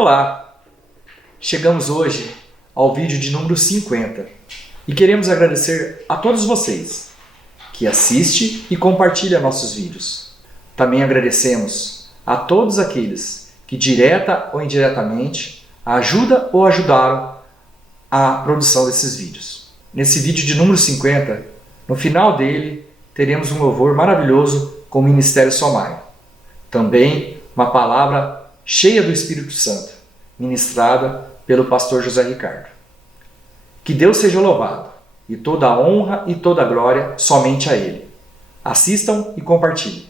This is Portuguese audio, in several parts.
Olá! Chegamos hoje ao vídeo de número 50 e queremos agradecer a todos vocês que assistem e compartilham nossos vídeos. Também agradecemos a todos aqueles que direta ou indiretamente ajudam ou ajudaram a produção desses vídeos. Nesse vídeo de número 50, no final dele, teremos um louvor maravilhoso com o Ministério Somaio. Também uma palavra cheia do Espírito Santo, ministrada pelo pastor José Ricardo. Que Deus seja louvado, e toda a honra e toda a glória somente a Ele. Assistam e compartilhem.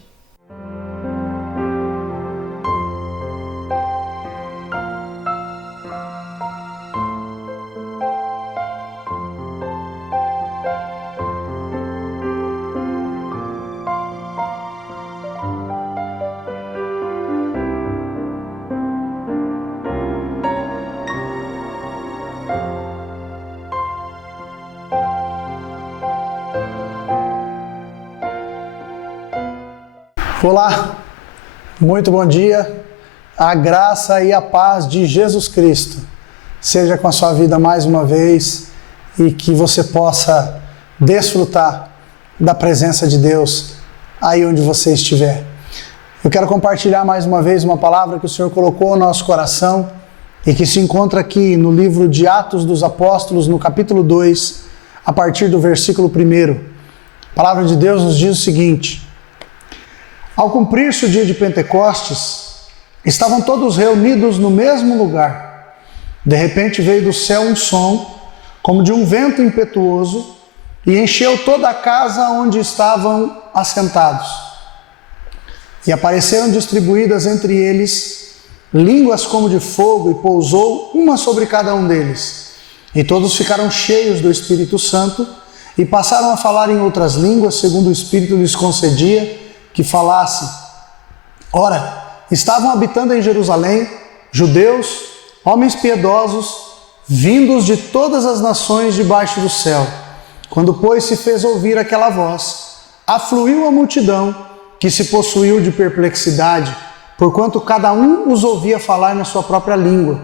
Olá, muito bom dia, a graça e a paz de Jesus Cristo seja com a sua vida mais uma vez e que você possa desfrutar da presença de Deus aí onde você estiver. Eu quero compartilhar mais uma vez uma palavra que o Senhor colocou no nosso coração e que se encontra aqui no livro de Atos dos Apóstolos, no capítulo 2, a partir do versículo 1. A palavra de Deus nos diz o seguinte: ao cumprir-se o dia de Pentecostes, estavam todos reunidos no mesmo lugar. De repente veio do céu um som, como de um vento impetuoso, e encheu toda a casa onde estavam assentados. E apareceram distribuídas entre eles línguas como de fogo, e pousou uma sobre cada um deles. E todos ficaram cheios do Espírito Santo, e passaram a falar em outras línguas, segundo o Espírito lhes concedia que falasse. Ora, estavam habitando em Jerusalém judeus, homens piedosos, vindos de todas as nações debaixo do céu. Quando, pois, se fez ouvir aquela voz, afluiu a multidão, que se possuiu de perplexidade, porquanto cada um os ouvia falar na sua própria língua.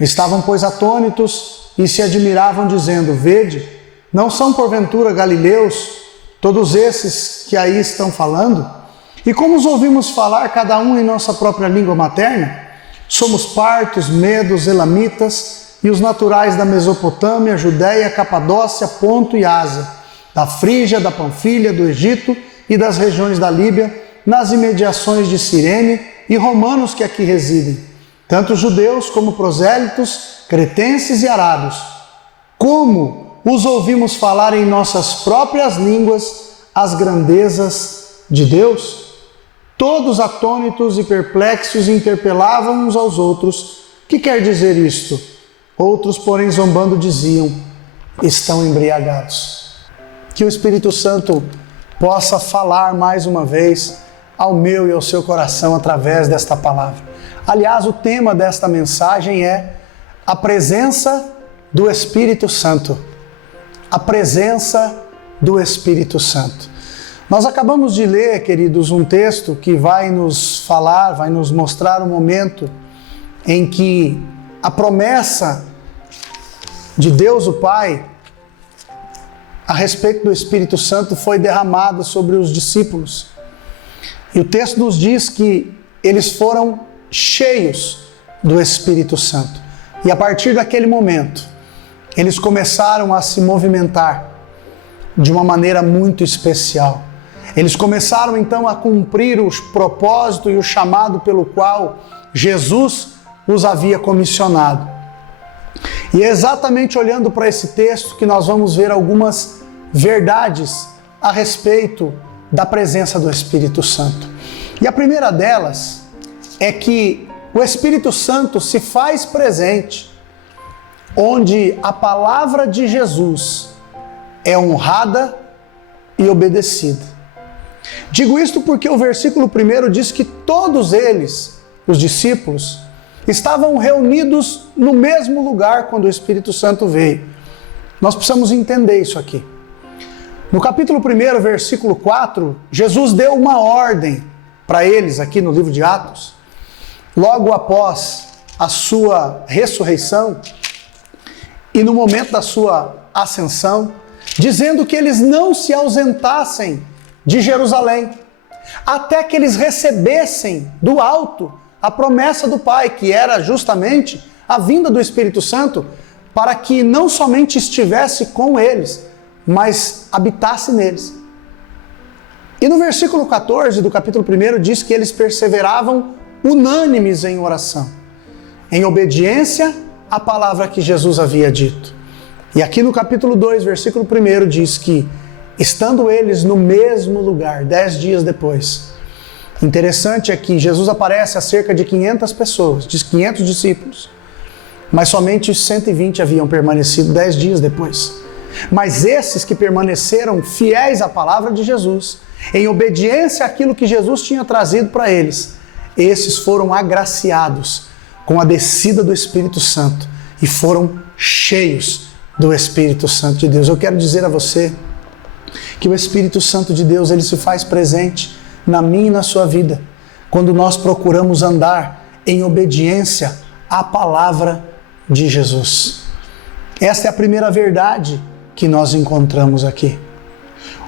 Estavam, pois, atônitos e se admiravam, dizendo: vede, não são porventura galileus todos esses que aí estão falando? E como os ouvimos falar, cada um em nossa própria língua materna? Somos partos, medos, elamitas e os naturais da Mesopotâmia, Judéia, Capadócia, Ponto e Ásia, da Frígia, da Panfilha, do Egito e das regiões da Líbia, nas imediações de Cirene, e romanos que aqui residem, tanto judeus como prosélitos, cretenses e arábios. Como os ouvimos falar em nossas próprias línguas as grandezas de Deus? Todos atônitos e perplexos interpelavam uns aos outros: que quer dizer isto? Outros, porém, zombando, diziam: estão embriagados. Que o Espírito Santo possa falar mais uma vez ao meu e ao seu coração através desta palavra. Aliás, o tema desta mensagem é a presença do Espírito Santo. A presença do Espírito Santo. Nós acabamos de ler, queridos, um texto que vai nos falar, vai nos mostrar o momento em que a promessa de Deus o Pai a respeito do Espírito Santo foi derramada sobre os discípulos. E o texto nos diz que eles foram cheios do Espírito Santo. E a partir daquele momento, eles começaram a se movimentar de uma maneira muito especial. Eles começaram então a cumprir o propósito e o chamado pelo qual Jesus os havia comissionado. E é exatamente olhando para esse texto que nós vamos ver algumas verdades a respeito da presença do Espírito Santo. E a primeira delas é que o Espírito Santo se faz presente onde a palavra de Jesus é honrada e obedecida. Digo isto porque o versículo 1 diz que todos eles, os discípulos, estavam reunidos no mesmo lugar quando o Espírito Santo veio. Nós precisamos entender isso aqui. No capítulo 1, versículo 4, Jesus deu uma ordem para eles aqui no livro de Atos. Logo após a sua ressurreição e no momento da sua ascensão, dizendo que eles não se ausentassem de Jerusalém, até que eles recebessem do alto a promessa do Pai, que era justamente a vinda do Espírito Santo, para que não somente estivesse com eles, mas habitasse neles. E no versículo 14 do capítulo 1 diz que eles perseveravam unânimes em oração, em obediência à palavra que Jesus havia dito. E aqui no capítulo 2, versículo 1 diz que, estando eles no mesmo lugar, 10 dias depois, interessante é que Jesus aparece a cerca de 500 pessoas, de 500 discípulos, mas somente 120 haviam permanecido 10 dias depois. Mas esses que permaneceram fiéis à palavra de Jesus, em obediência àquilo que Jesus tinha trazido para eles, esses foram agraciados com a descida do Espírito Santo e foram cheios do Espírito Santo de Deus. Eu quero dizer a você que o Espírito Santo de Deus, ele se faz presente na minha e na sua vida, quando nós procuramos andar em obediência à palavra de Jesus. Esta é a primeira verdade que nós encontramos aqui.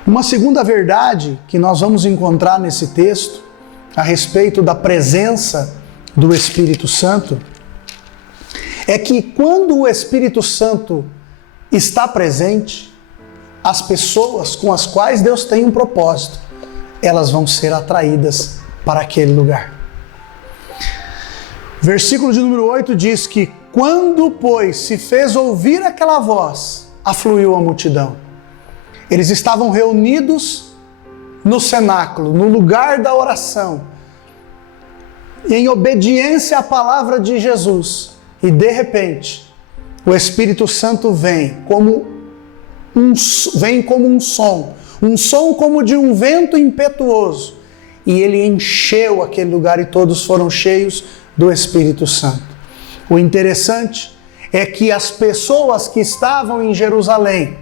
Uma segunda verdade que nós vamos encontrar nesse texto, a respeito da presença do Espírito Santo, é que quando o Espírito Santo está presente, as pessoas com as quais Deus tem um propósito, elas vão ser atraídas para aquele lugar. Versículo de número 8 diz que quando, pois, se fez ouvir aquela voz, afluiu a multidão. Eles estavam reunidos no cenáculo, no lugar da oração, em obediência à palavra de Jesus. E de repente, o Espírito Santo vem como um som como de um vento impetuoso. E ele encheu aquele lugar e todos foram cheios do Espírito Santo. O interessante é que as pessoas que estavam em Jerusalém,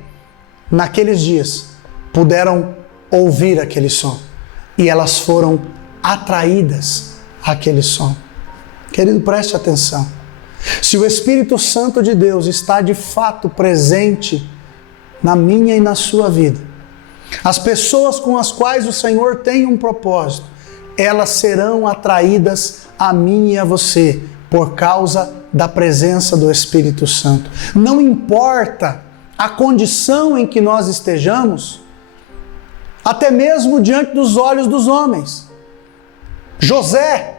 naqueles dias, puderam ouvir aquele som. E elas foram atraídas àquele som. Querido, preste atenção. Se o Espírito Santo de Deus está de fato presente na minha e na sua vida, as pessoas com as quais o Senhor tem um propósito, elas serão atraídas a mim e a você por causa da presença do Espírito Santo. Não importa a condição em que nós estejamos, até mesmo diante dos olhos dos homens. José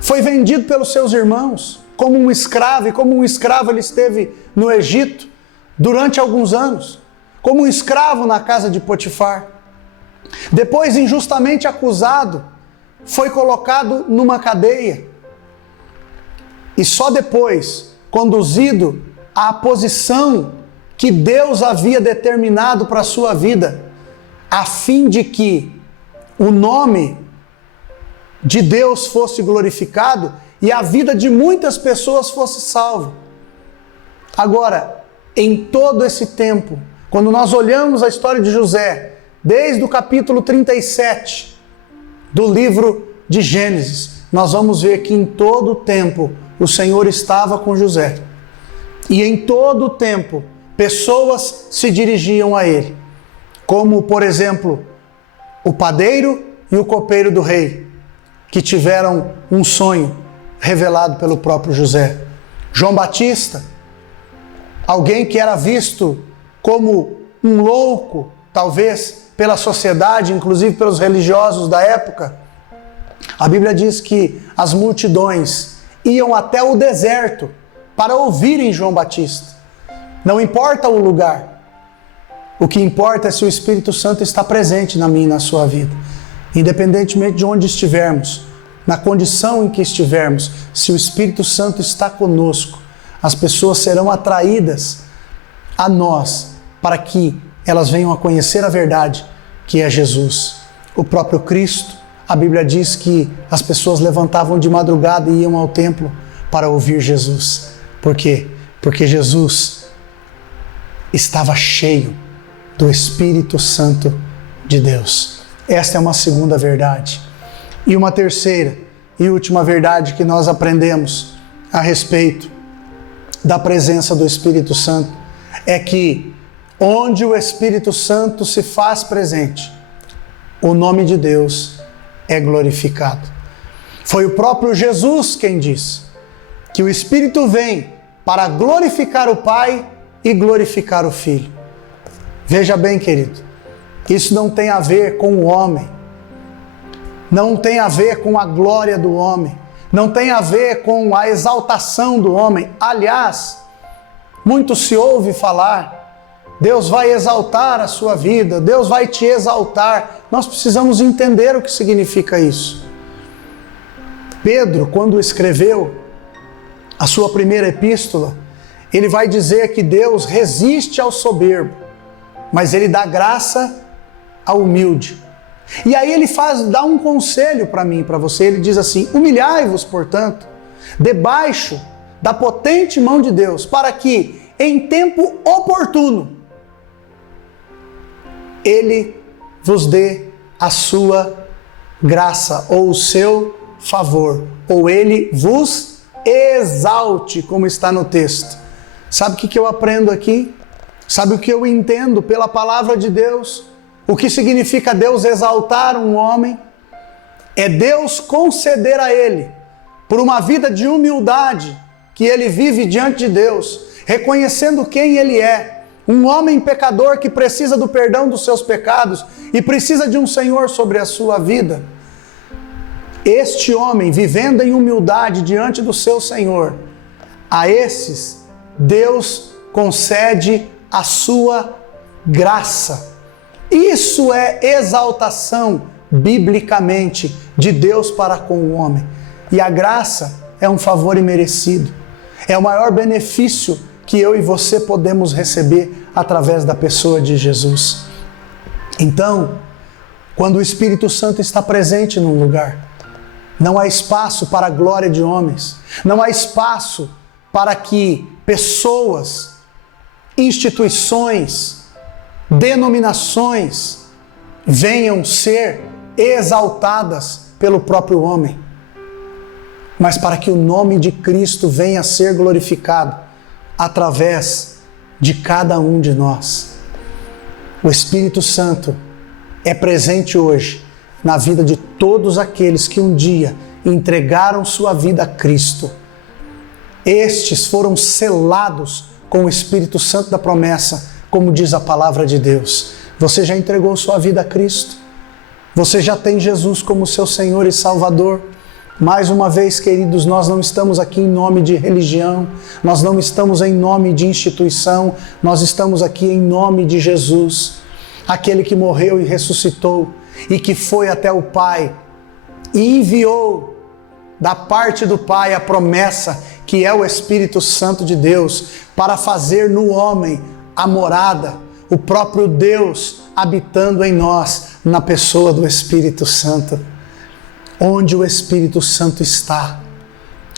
foi vendido pelos seus irmãos como um escravo, e como um escravo ele esteve no Egito durante alguns anos, como um escravo na casa de Potifar. Depois, injustamente acusado, foi colocado numa cadeia e só depois conduzido à posição que Deus havia determinado para a sua vida, a fim de que o nome de Deus fosse glorificado e a vida de muitas pessoas fosse salva. Agora, em todo esse tempo, quando nós olhamos a história de José, desde o capítulo 37 do livro de Gênesis, nós vamos ver que em todo o tempo o Senhor estava com José. E em todo o tempo, pessoas se dirigiam a ele, como, por exemplo, o padeiro e o copeiro do rei, que tiveram um sonho revelado pelo próprio José. João Batista, alguém que era visto como um louco, talvez pela sociedade, inclusive pelos religiosos da época. A Bíblia diz que as multidões iam até o deserto para ouvirem João Batista. Não importa o lugar, o que importa é se o Espírito Santo está presente na minha e na sua vida. Independentemente de onde estivermos, na condição em que estivermos, se o Espírito Santo está conosco, as pessoas serão atraídas a nós para que elas venham a conhecer a verdade, que é Jesus. O próprio Cristo, a Bíblia diz que as pessoas levantavam de madrugada e iam ao templo para ouvir Jesus. Por quê? Porque Jesus estava cheio do Espírito Santo de Deus. Esta é uma segunda verdade. E uma terceira, e última verdade que nós aprendemos a respeito da presença do Espírito Santo é que onde o Espírito Santo se faz presente, o nome de Deus é glorificado. Foi o próprio Jesus quem disse que o Espírito vem para glorificar o Pai e glorificar o Filho. Veja bem, querido, isso não tem a ver com o homem, não tem a ver com a glória do homem, não tem a ver com a exaltação do homem. Aliás, muito se ouve falar, Deus vai exaltar a sua vida, Deus vai te exaltar. Nós precisamos entender o que significa isso. Pedro, quando escreveu a sua primeira epístola, ele vai dizer que Deus resiste ao soberbo, mas ele dá graça ao humilde. E aí ele dá um conselho para mim e para você. Ele diz assim: humilhai-vos, portanto, debaixo da potente mão de Deus, para que, em tempo oportuno, Ele vos dê a sua graça, ou o seu favor, ou Ele vos exalte, como está no texto. Sabe o que eu aprendo aqui? Sabe o que eu entendo pela palavra de Deus? O que significa Deus exaltar um homem? É Deus conceder a ele, por uma vida de humildade que ele vive diante de Deus, reconhecendo quem ele é, um homem pecador que precisa do perdão dos seus pecados e precisa de um Senhor sobre a sua vida. Este homem, vivendo em humildade diante do seu Senhor, a esses Deus concede a sua graça. Isso é exaltação, biblicamente, de Deus para com o homem. E a graça é um favor imerecido. É o maior benefício que eu e você podemos receber através da pessoa de Jesus. Então, quando o Espírito Santo está presente num lugar, não há espaço para a glória de homens, não há espaço para que pessoas, instituições, denominações venham ser exaltadas pelo próprio homem, mas para que o nome de Cristo venha a ser glorificado através de cada um de nós. O Espírito Santo é presente hoje na vida de todos aqueles que um dia entregaram sua vida a Cristo. Estes foram selados com o Espírito Santo da promessa, como diz a palavra de Deus. Você já entregou sua vida a Cristo? Você já tem Jesus como seu Senhor e Salvador? Mais uma vez, queridos, nós não estamos aqui em nome de religião, nós não estamos em nome de instituição, nós estamos aqui em nome de Jesus, aquele que morreu e ressuscitou e que foi até o Pai e enviou da parte do Pai a promessa que é o Espírito Santo de Deus para fazer no homem a morada, o próprio Deus habitando em nós, na pessoa do Espírito Santo. Onde o Espírito Santo está,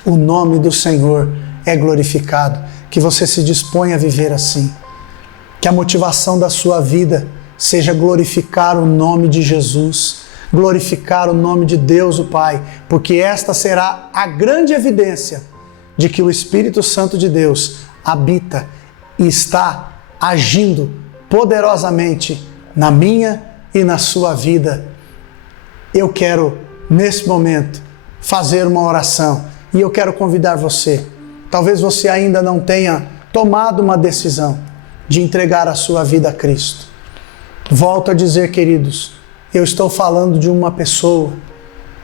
o nome do Senhor é glorificado. Que você se disponha a viver assim. Que a motivação da sua vida seja glorificar o nome de Jesus, glorificar o nome de Deus o Pai, porque esta será a grande evidência de que o Espírito Santo de Deus habita e está agindo poderosamente na minha e na sua vida. Eu quero, nesse momento, fazer uma oração e eu quero convidar você. Talvez você ainda não tenha tomado uma decisão de entregar a sua vida a Cristo. Volto a dizer, queridos, eu estou falando de uma pessoa.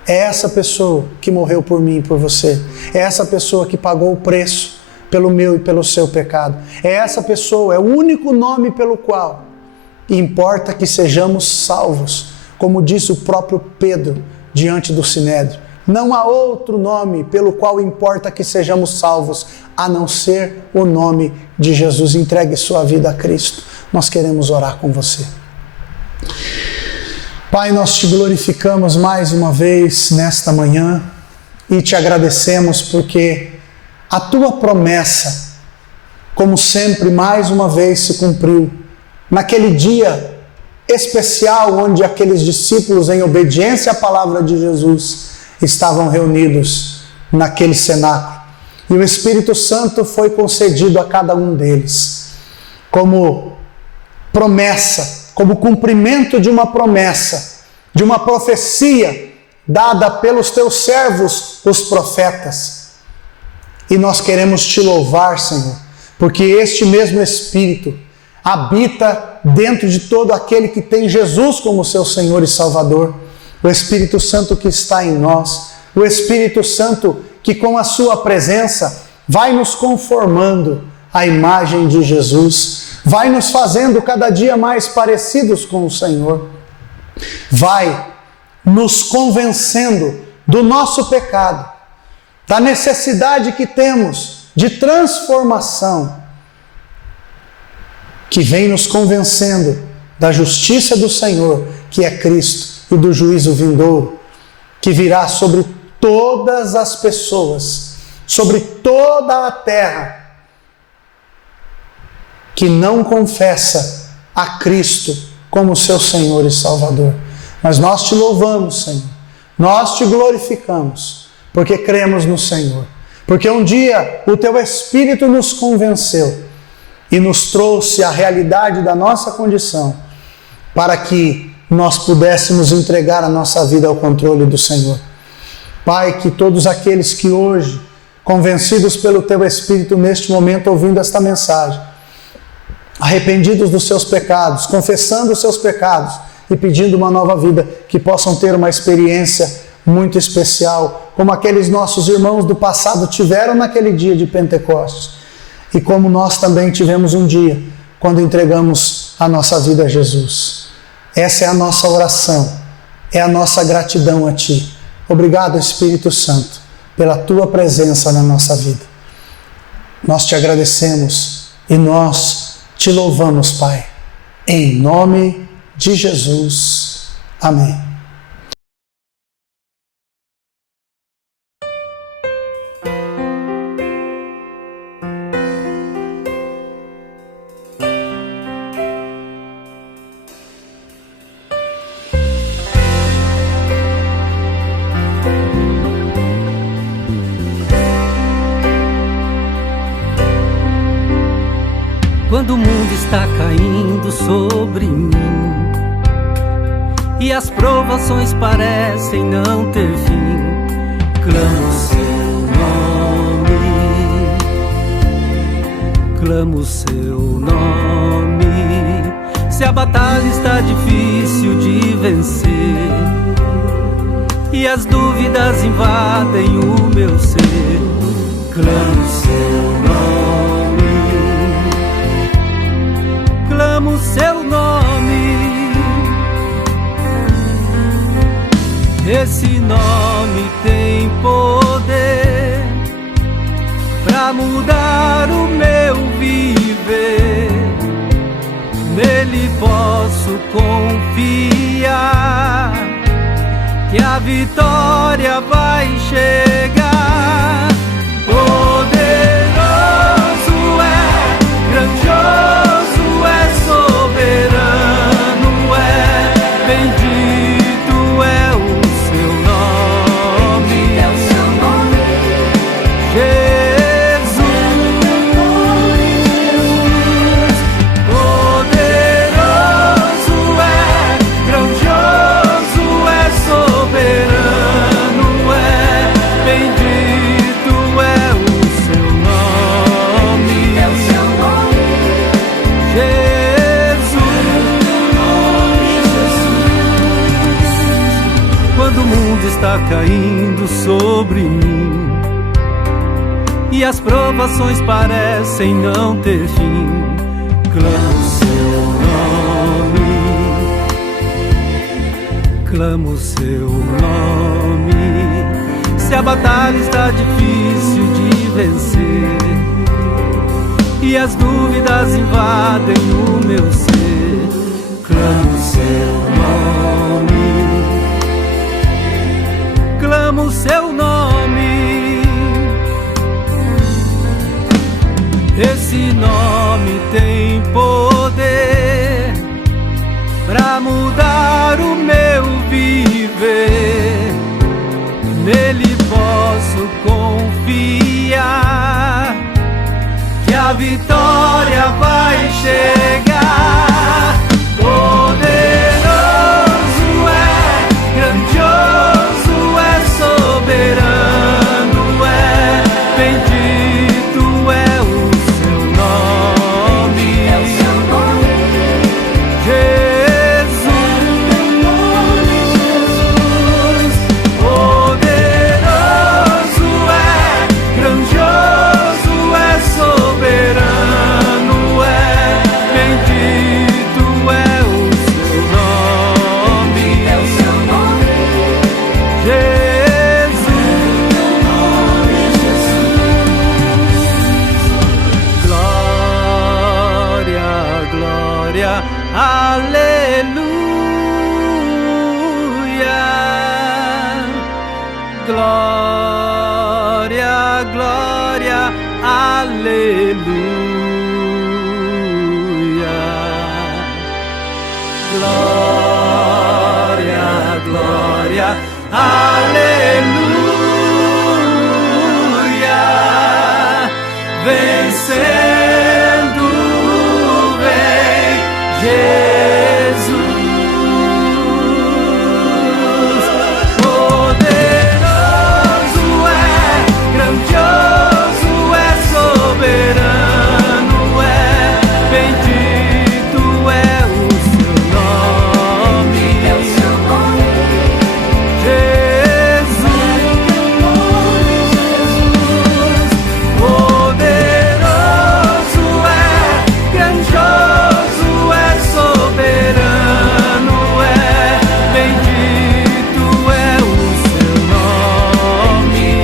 É essa pessoa que morreu por mim e por você. É essa pessoa que pagou o preço pelo meu e pelo seu pecado. É essa pessoa, é o único nome pelo qual importa que sejamos salvos, como disse o próprio Pedro diante do Sinédrio. Não há outro nome pelo qual importa que sejamos salvos, a não ser o nome de Jesus. Entregue sua vida a Cristo. Nós queremos orar com você. Pai, nós te glorificamos mais uma vez nesta manhã e te agradecemos porque a tua promessa, como sempre, mais uma vez se cumpriu. Naquele dia especial onde aqueles discípulos, em obediência à palavra de Jesus, estavam reunidos naquele cenáculo. E o Espírito Santo foi concedido a cada um deles como promessa, como cumprimento de uma promessa, de uma profecia dada pelos teus servos, os profetas. E nós queremos te louvar, Senhor, porque este mesmo Espírito habita dentro de todo aquele que tem Jesus como seu Senhor e Salvador. O Espírito Santo que está em nós, o Espírito Santo que com a sua presença vai nos conformando à imagem de Jesus, vai nos fazendo cada dia mais parecidos com o Senhor, vai nos convencendo do nosso pecado, da necessidade que temos de transformação, que vem nos convencendo da justiça do Senhor, que é Cristo, e do juízo vindouro, que virá sobre todas as pessoas, sobre toda a terra, que não confessa a Cristo como seu Senhor e Salvador. Mas nós te louvamos, Senhor, nós te glorificamos, porque cremos no Senhor, porque um dia o teu Espírito nos convenceu e nos trouxe a realidade da nossa condição, para que nós pudéssemos entregar a nossa vida ao controle do Senhor. Pai, que todos aqueles que hoje, convencidos pelo teu Espírito neste momento, ouvindo esta mensagem, arrependidos dos seus pecados, confessando os seus pecados e pedindo uma nova vida, que possam ter uma experiência muito especial, como aqueles nossos irmãos do passado tiveram naquele dia de Pentecostes, e como nós também tivemos um dia, quando entregamos a nossa vida a Jesus. Essa é a nossa oração, é a nossa gratidão a Ti. Obrigado, Espírito Santo, pela Tua presença na nossa vida. Nós te agradecemos e nós te louvamos, Pai, em nome de Jesus. Amém. Quando o mundo está caindo sobre mim e as provações parecem não ter fim, clamo o seu nome, clamo o seu nome. Se a batalha está difícil de vencer e as dúvidas invadem o meu ser, clamo o seu nome, clamo o seu nome. Esse nome tem poder pra mudar o meu viver. Nele posso confiar que a vitória vai chegar. Poderoso é, grandioso é, soberano é, bendito é o seu nome, Jesus. Poderoso é, grandioso é, soberano é, bendito é o seu nome, Jesus. Quando o mundo está caindo sobre mim e as provações parecem não ter fim, clamo o seu nome, clamo o seu nome. Se a batalha está difícil de vencer e as dúvidas invadem o meu ser, clamo o seu nome, clamo o seu nome. Esse nome tem poder pra mudar o meu viver. a vitória vai chegar. Poderoso é, grandioso é, soberano é, bendito é o seu nome. Jesus, poderoso é, grandioso é, soberano é, bendito é o seu nome. Jesus, glória, glória, aleluia. Glória, glória, aleluia. Glória, glória, aleluia. Vencendo vem Jesus. Poderoso é, grandioso é, soberano é, bendito é o seu nome. Jesus, poderoso é, grandioso é, soberano é, bendito é o seu nome.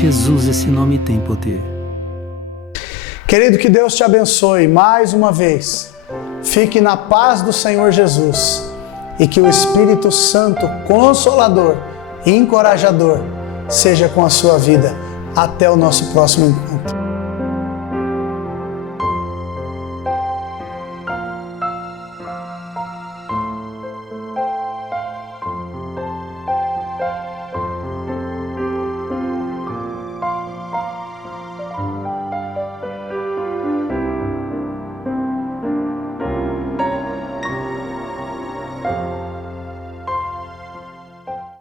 Jesus, esse nome tem poder. Querido, que Deus te abençoe mais uma vez. Fique na paz do Senhor Jesus e que o Espírito Santo, Consolador e Encorajador, seja com a sua vida. Até o nosso próximo encontro.